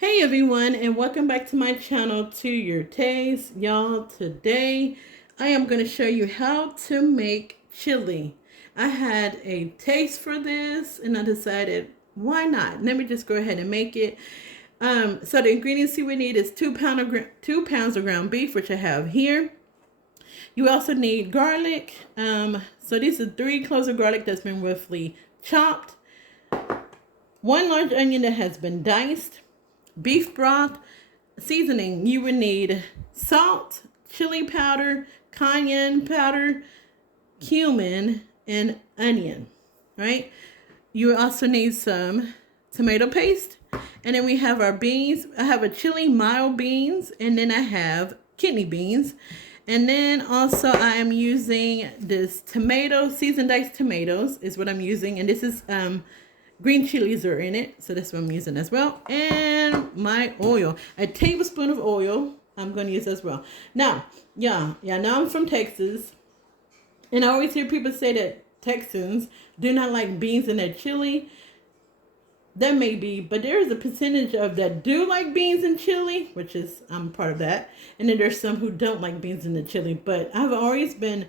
Hey everyone, and welcome back to my channel, To Your Taste. Y'all, today I am going to show you how to make chili. I had a taste for this and I decided, why not? Let me just go ahead and make it. So the ingredients we need is 2 pounds of ground beef, which I have here. You also need garlic. So these are 3 cloves of garlic that's been roughly chopped. 1 large onion that has been diced. Beef broth. Seasoning, you would need salt, chili powder, cayenne powder, cumin, and onion, right? You also need some tomato paste. And then we have our beans. I have a chili mild beans, and then I have kidney beans. And then also I am using this seasoned diced tomatoes is what I'm using. And this is green chilies are in it, so that's what I'm using as well. And my oil, a tablespoon of oil I'm going to use as well. Now, now I'm from Texas, and I always hear people say that Texans do not like beans in their chili. That may be, but there is a percentage of that do like beans in chili, which is, I'm part of that. And then there's some who don't like beans in the chili, but I've always been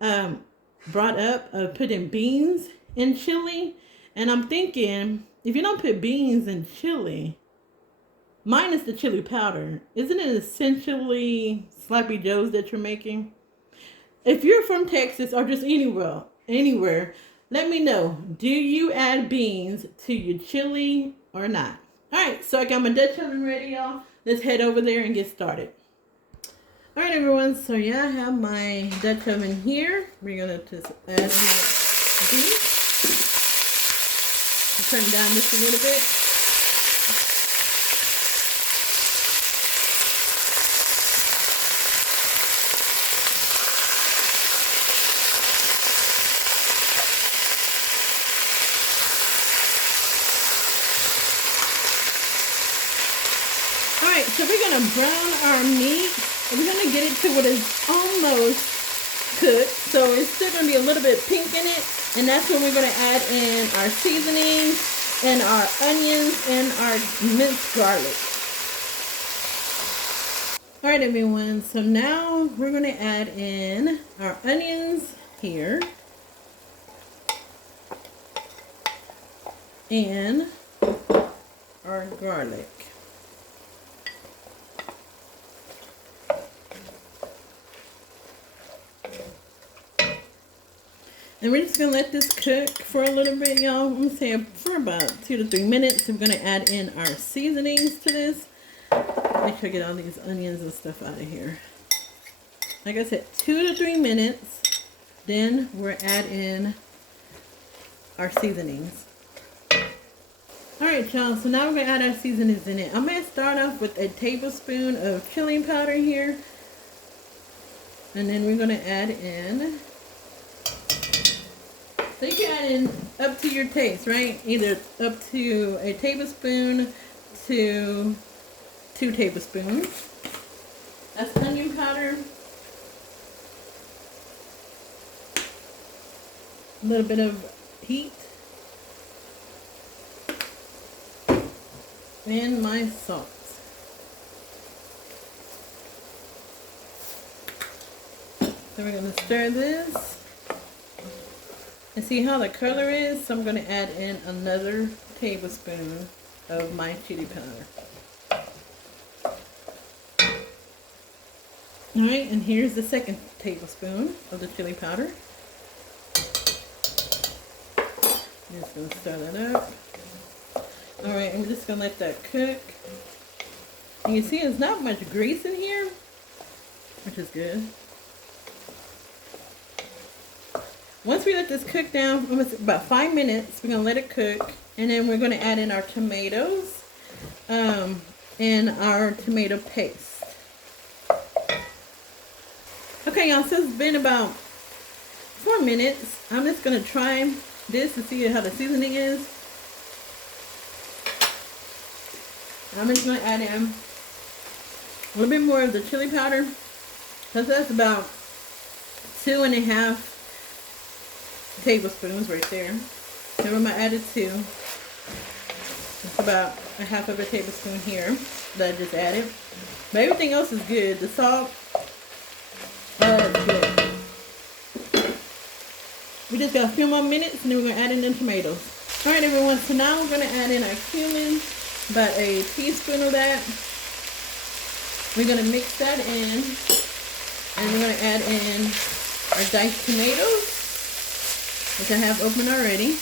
brought up of putting beans in chili. And I'm thinking, if you don't put beans in chili, minus the chili powder, isn't it essentially sloppy joes that you're making? If you're from Texas or just anywhere, let me know. Do you add beans to your chili or not? All right, so I got my Dutch oven ready, y'all. Let's head over there and get started. All right, everyone. So yeah, I have my Dutch oven here. We're gonna just add in the beef. Turn down just a little bit. Alright, so we're going to brown our meat. And we're going to get it to what is almost cooked. So it's still going to be a little bit pink in it. And that's when we're going to add in our seasonings and our onions and our minced garlic. Alright everyone, so now we're going to add in our onions here. And our garlic. And we're just going to let this cook for a little bit, y'all. I'm going to say for about 2 to 3 minutes. I'm going to add in our seasonings to this. Make sure I get all these onions and stuff out of here. Like I said, 2 to 3 minutes. Then we'll add in our seasonings. Alright, y'all. So now we're going to add our seasonings in it. I'm going to start off with a tablespoon of chili powder here. And then we're going to add in... So you can add in up to your taste, right? Either up to a tablespoon to 2 tablespoons. That's onion powder. A little bit of heat. And my salt. So we're going to stir this. And see how the color is? So I'm going to add in another tablespoon of my chili powder. Alright, and here's the second tablespoon of the chili powder. I'm just going to stir that up. Alright, I'm just going to let that cook. And you see there's not much grease in here, which is good. Once we let this cook down, about 5 minutes, we're going to let it cook. And then we're going to add in our tomatoes and our tomato paste. Okay, y'all, so it's been about 4 minutes. I'm just going to try this to see how the seasoning is. I'm just going to add in a little bit more of the chili powder. So that's about 2.5 tablespoons right there. Then we're going to add it to. It's about a half of a tablespoon here that I just added. But everything else is good. The salt, it's good. We just got a few more minutes and then we're going to add in the tomatoes. Alright everyone, so now we're going to add in our cumin, about a teaspoon of that. We're going to mix that in, and we're going to add in our diced tomatoes, which I have open already.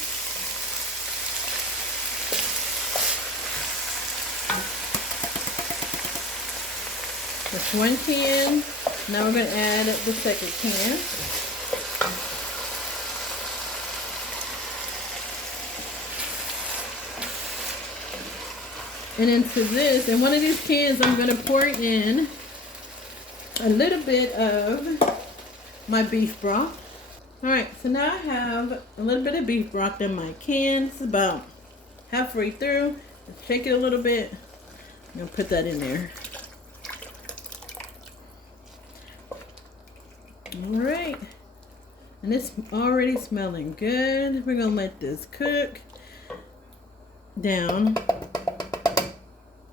That's one can. Now we're going to add the second can. And into this, and one of these cans, I'm going to pour in a little bit of my beef broth. Alright, so now I have a little bit of beef broth in my can. This is about halfway through. Shake it a little bit. I'm going to put that in there. Alright. And it's already smelling good. We're going to let this cook down.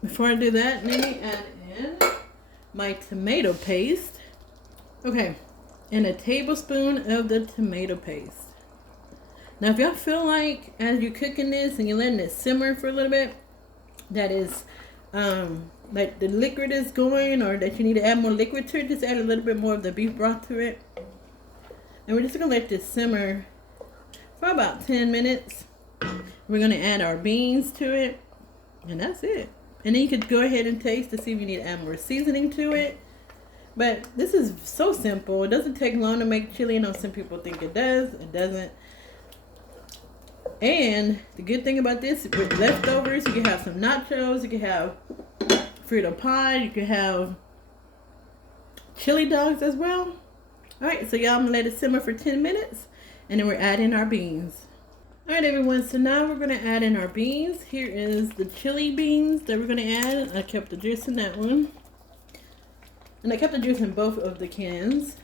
Before I do that, let me add in my tomato paste. Okay, and a tablespoon of the tomato paste. Now, if y'all feel like as you're cooking this and you're letting it simmer for a little bit, that is like the liquid is going, or that you need to add more liquid to it, just add a little bit more of the beef broth to it. And we're just going to let this simmer for about 10 minutes. We're going to add our beans to it, and that's it. And then you could go ahead and taste to see if you need to add more seasoning to it. But this is so simple. It doesn't take long to make chili. I know some people think it does. It doesn't. And the good thing about this, with leftovers, you can have some nachos. You can have Frito pie. You can have chili dogs as well. Alright, so y'all, I'm going to let it simmer for 10 minutes. And then we're adding our beans. Alright everyone, so now we're going to add in our beans. Here is the chili beans that we're going to add. I kept the juice in that one. And I kept the juice in both of the cans.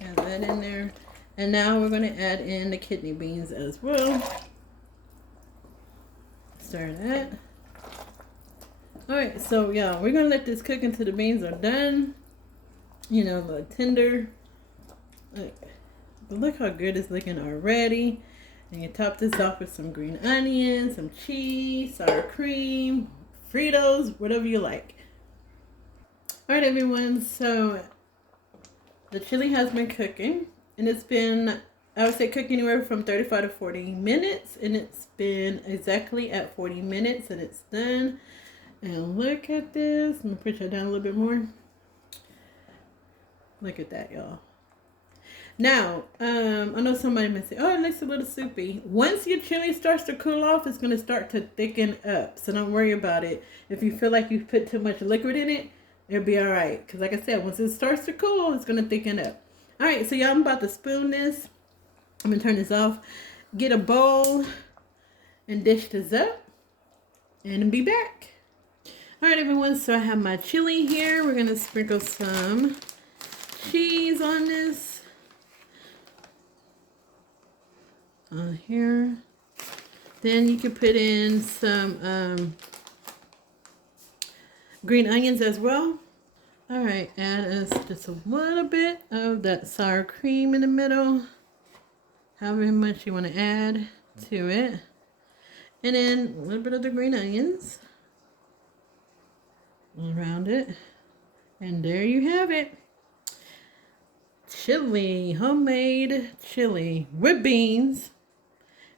Add that in there. And now we're going to add in the kidney beans as well. Stir that. Alright, so yeah, we're going to let this cook until the beans are done. You know, the tender. But look how good it's looking already. And you top this off with some green onions, some cheese, sour cream, Fritos, whatever you like. Alright everyone, so the chili has been cooking. And it's been, I would say, cooking anywhere from 35 to 40 minutes. And it's been exactly at 40 minutes and it's done. And look at this. I'm going to push that down a little bit more. Look at that, y'all. Now, I know somebody may say, oh, it looks a little soupy. Once your chili starts to cool off, it's going to start to thicken up. So don't worry about it. If you feel like you've put too much liquid in it, it'll be all right. Because like I said, once it starts to cool, it's going to thicken up. All right, so y'all, I'm about to spoon this. I'm going to turn this off. Get a bowl and dish this up. And be back. All right, everyone, so I have my chili here. We're going to sprinkle some cheese on this. On here. Then you can put in some green onions as well. All right, add us just a little bit of that sour cream in the middle. However much you want to add to it. And then a little bit of the green onions around it. And there you have it. Chili, homemade chili with beans.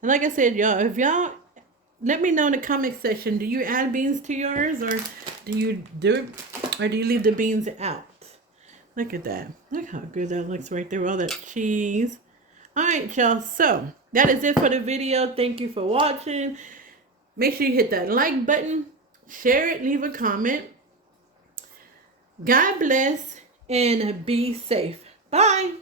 And like I said, y'all, if y'all, let me know in the comment section, do you add beans to yours, or do you do it, or do you leave the beans out? Look at that. Look how good that looks right there with all that cheese. All right, y'all, so that is it for the video. Thank you for watching. Make sure you hit that like button, share it, leave a comment. God bless, and be safe. Bye.